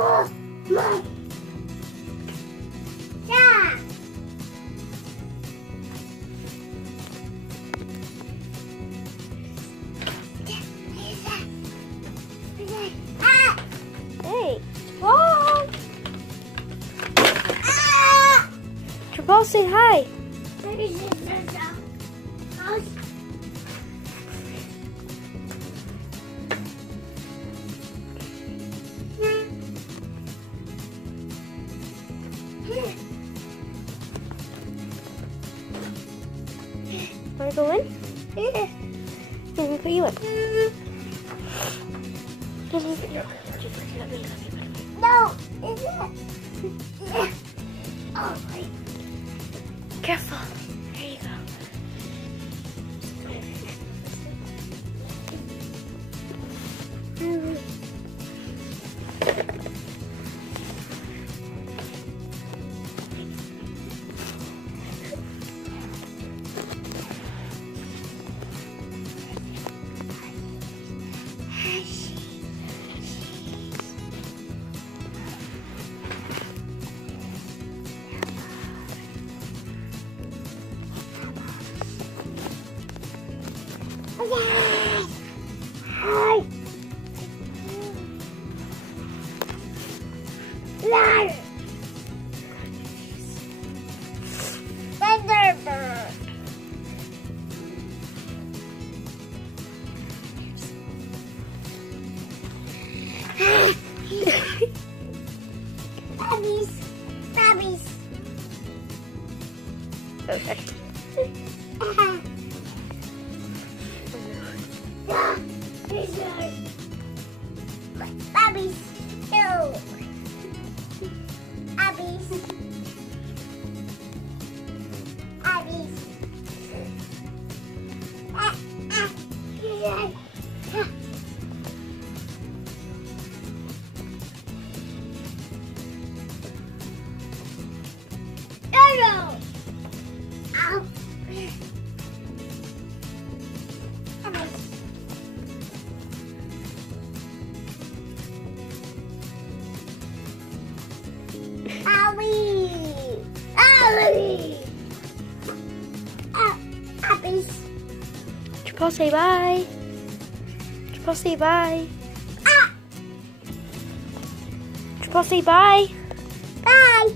Hey, whoa! Tripal, say hi. Want to go in? Yeah. Let me put you in. No, is it? Yeah. Oh, wait. Careful. There you go. Yes! Hi! Run! Thunderbird! Puppies! Puppies! Okay. Puppies! Ew! Puppies! Puppies! Arrow! Ow! Puppies! Owie! Owie! Puppies! Tripal, say bye. Tripal, say bye. Ah! Tripal, say bye. Bye!